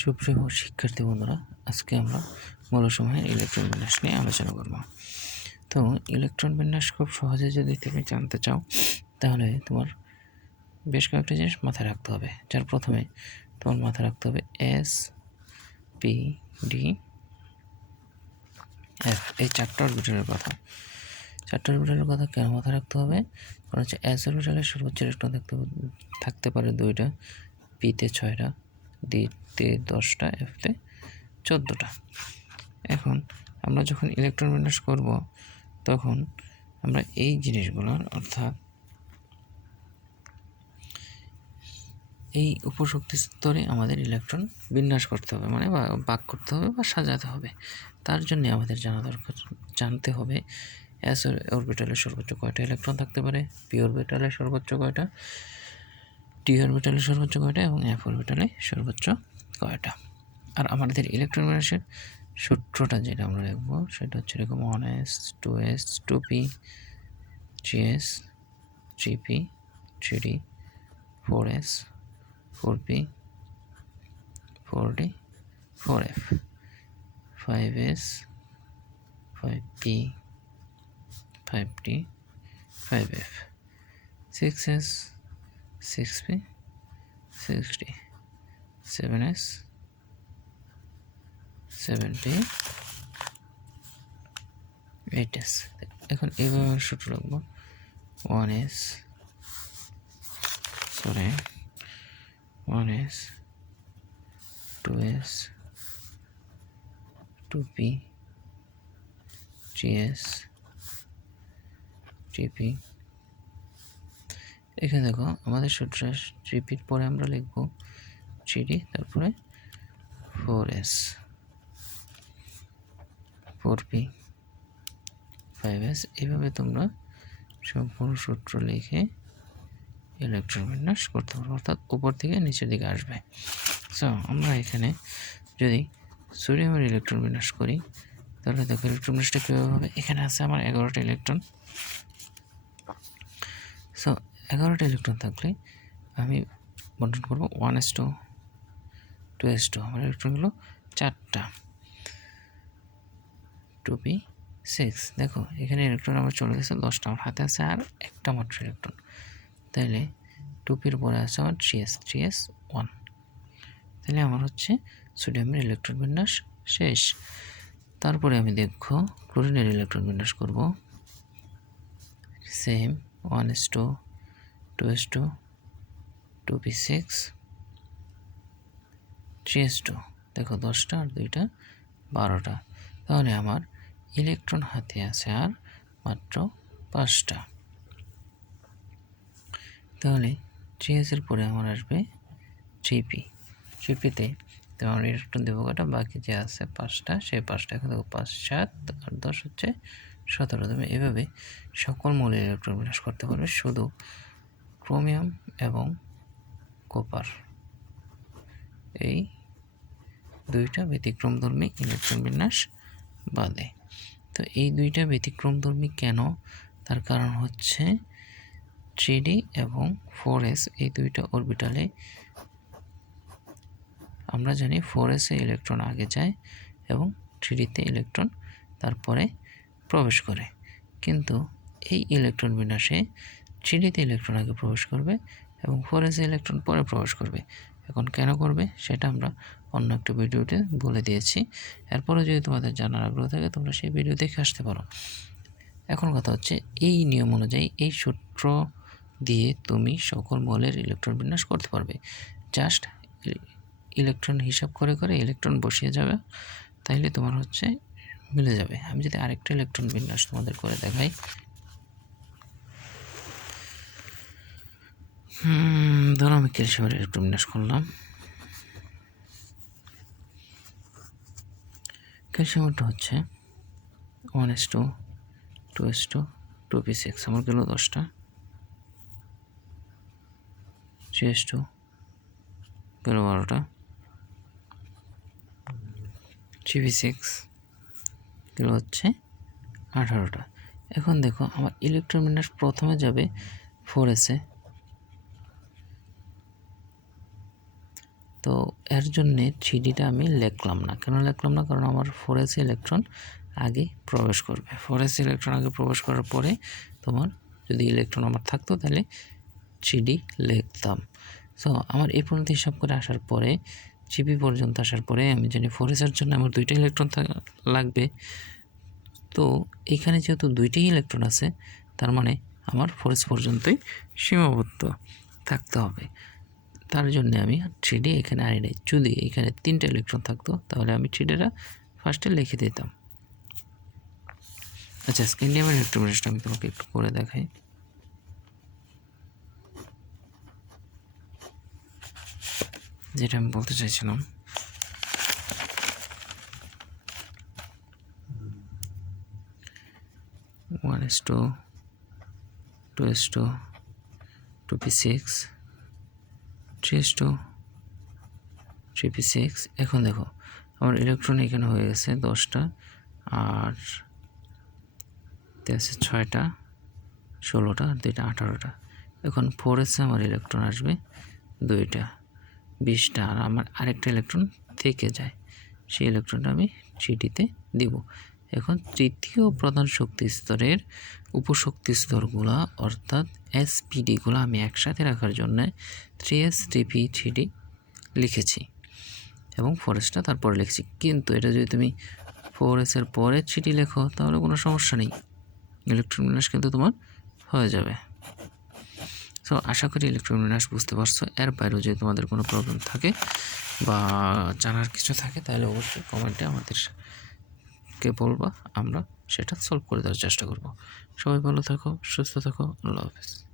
সুপ্রিয় শিক্ষার্থী বন্ধুরা, আজকে আমরা মৌলসমূহের ইলেকট্রন বিন্যাস নিয়ে আলোচনা করব। তো ইলেকট্রন বিন্যাস খুব সহজে যদি তুমি জানতে চাও, তাহলে তোমার বেশ কয়েকটা জিনিস মাথায় রাখতে হবে। যার প্রথমে তোমার মাথায় রাখতে হবে এস পি ডি এফ এই চারটা অরবিটালের কথা। চারটা অরবিটালের কথা কেন মাথায় রাখতে হবে? কারণ হচ্ছে এস অরবিটালের সর্বোচ্চ ইলেকট্রন থাকতে থাকতে পারে দুইটা পিতে ছয়টা ডিতে দশটা এফতে চোদ্দোটা। এখন আমরা যখন ইলেকট্রন বিন্যাস করব, তখন আমরা এই জিনিসগুলোর, অর্থাৎ এই উপশক্তি স্তরে আমাদের ইলেকট্রন বিন্যাস করতে হবে মানে বাক করতে হবে বা সাজাতে হবে। তার জন্য আমাদের জানা দরকার, জানতে হবে এস অরবিটালে সর্বোচ্চ কয়টা ইলেকট্রন থাকতে পারে পি অরবিটালে সর্বোচ্চ কয়টা টি অরবিটালে সর্বোচ্চ কয়টা এবং এফ অরবিটালে সর্বোচ্চ কয়টা? আর আমাদের ইলেকট্রন বিন্যাসের সূত্রটা যেটা আমরা লিখব সেটা হচ্ছে এরকম one S two S two P three S three P three D four S four P four D four F five S five P five D five F six S six P six D seven S seventy eight S এখন এইভাবে আমরা সূত্র রাখব। One S sorry one S two S two P three S three P এখানে দেখো, আমাদের সূত্র three পরে আমরা লিখব থ্রি তারপরে four S four P five S এভাবে তোমরা সম্পূর্ণ সূত্র লিখে ইলেকট্রন বিন্যাস করতে পারব, অর্থাৎ উপর থেকে নিচের দিকে আসবে। সো আমরা এখানে যদি সোডিয়ামের ইলেকট্রন বিন্যাস করি, তাহলে দেখো ইলেকট্রন বিন্যাসটা কীভাবে হবে? এখানে আছে আমার এগারোটা ইলেকট্রন সো এগারোটা ইলেকট্রন থাকলে আমি বন্টন করব one S two two S two আমার ইলেকট্রনগুলো চারটা। টু পি সিক্স দেখো, এখানে ইলেকট্রন আমার চলে গেছে, দশটা আমার হাতে আছে আর একটা মাত্র ইলেকট্রন তাহলে টুপির পরে আছে আমার three S three S one তাহলে আমার হচ্ছে সোডিয়ামের ইলেকট্রন বিন্যাস শেষ। তারপরে আমি দেখব ক্লোরিনের ইলেকট্রন বিন্যাস করব। Same one S two two S two two P six three S two দেখো দশটা আর দুইটা বারোটা। তাহলে আমার ইলেকট্রন হাতে আছে আর মাত্র পাঁচটা। তাহলে থ্রি এসের পরে আমার আসবে থ্রি পি থ্রি পিতে ইলেকট্রন দেবো কটা বাকি যে আছে পাঁচটা, সেই পাঁচটা এখন দেখো পাঁচ, সাত আর দশ হচ্ছে সতেরো। তুমি এভাবে সকল মৌলের ইলেকট্রন বিন্যাস করতে পারবে। শুধু ক্রোমিয়াম এবং কপার। এই দুইটা ব্যতিক্রমধর্মী ইলেকট্রন বিন্যাস বাদে। তো এই দুইটা ব্যতিক্রমধর্মী কেন? তার কারণ হচ্ছে থ্রি এবং ফোর এই দুইটা অরবিটালে আমরা জানি ফোর এসে ইলেকট্রন আগে যায় এবং থ্রিডিতে ইলেকট্রন তারপরে প্রবেশ করে। কিন্তু এই ইলেকট্রন বিন্যাসে থ্রিডিতে ইলেকট্রন আগে প্রবেশ করবে এবং ফোর এসে ইলেকট্রন পরে প্রবেশ করবে। এখন কেন করবে সেটা আমরা অন্য একটা ভিডিওতে বলে দিয়েছি। এরপরে যদি তোমাদের জানার আগ্রহ থাকে, তোমরা সেই ভিডিও দেখে আসতে পারো। এখন কথা হচ্ছে, এই নিয়ম অনুযায়ী এই সূত্র দিয়ে তুমি সকল মলের ইলেকট্রন বিন্যাস করতে পারবে। জাস্ট ইলেকট্রন হিসাব করে করে ইলেকট্রন বসিয়ে যাবে, তাইলে তোমার হচ্ছে মিলে যাবে। আমি যদি আরেকটা ইলেকট্রন বিন্যাস তোমাদের করে দেখাই ধরো আমি ক্যালসিয়ামের ইলেকট্রন বিন্যাস করলাম। ক্যালসিয়ামটা হচ্ছে one S two two S two two P six আমার গেল দশটা। থ্রি এস টু গেল বারোটা। থ্রি পি সিক্স গেল হচ্ছে আঠারোটা। এখন দেখো, আমার ইলেকট্রন বিন্যাস প্রথমে যাবে ফোর এসে তো এর জন্যে থ্রিডিটা আমি লিখলাম না। কেন লিখলাম না? কারণ আমার ফোর এস ইলেকট্রন আগে প্রবেশ করবে। ফোর এস ইলেকট্রন আগে প্রবেশ করার পরে তোমার যদি ইলেকট্রন আমার থাকতো তাহলে থ্রিডি লিখতাম। সো আমার এই পর্যন্ত হিসাব করে আসার পরে জিপি পর্যন্ত আসার পরে আমি জানি ফোর এসের জন্য আমার দুইটা ইলেকট্রন লাগবে। তো এখানে যেহেতু দুইটাই ইলেকট্রন আছে, তার মানে আমার ফোরেস পর্যন্তই সীমাবদ্ধ থাকতে হবে। তার জন্য আমি থ্রিডি এখানে আনি নাই যদি এখানে তিনটে ইলেকট্রন থাকতো, তাহলে আমি থ্রিডিটা ফার্স্টে লিখে দিতাম। আচ্ছা স্ক্যান্ডিয়ামের ইলেকট্রোমিনেশন আমি তোমাকে একটু করে দেখাই। যেটা আমি বলতে চাইছিলাম। One S two two S two two P six three S two three P six এখন দেখো, আমার ইলেকট্রন এখানে হয়ে গেছে দশটা, আর আছে ছয়টা, ষোলোটা দুইটা আঠারোটা। এখন ফোর এসে আমার ইলেকট্রন আসবে দুইটা, বিশটা, আর আমার আরেকটা ইলেকট্রন থেকে যায়। সেই ইলেকট্রনটা আমি চিঠিতে দিব। এখন তৃতীয় প্রধান শক্তি স্তরের উপশক্তি স্তরগুলো, অর্থাৎ এসপিডিগুলো আমি একসাথে রাখার জন্য থ্রি এস টিপি থ্রিডি লিখেছি। এবং ফরেস্টটা তারপরে লিখেছি। কিন্তু এটা যদি তুমি ফোর এসের পরে চিঠি লেখো, তাহলে কোনো সমস্যা নেই। ইলেকট্রন বিন্যাস কিন্তু তোমার হয়ে যাবে। সো আশা করি ইলেকট্রন বিন্যাস বুঝতে পারছ। এর বাইরেও যদি তোমাদের কোনো প্রবলেম থাকে বা জানার কিছু থাকে, তাহলে অবশ্যই কমেন্টে আমাদেরকে বলবা? আমরা সেটা সলভ করে দেওয়ার চেষ্টা করব। সবাই ভালো থাকো, সুস্থ থাকো, আল্লাহ হাফিজ।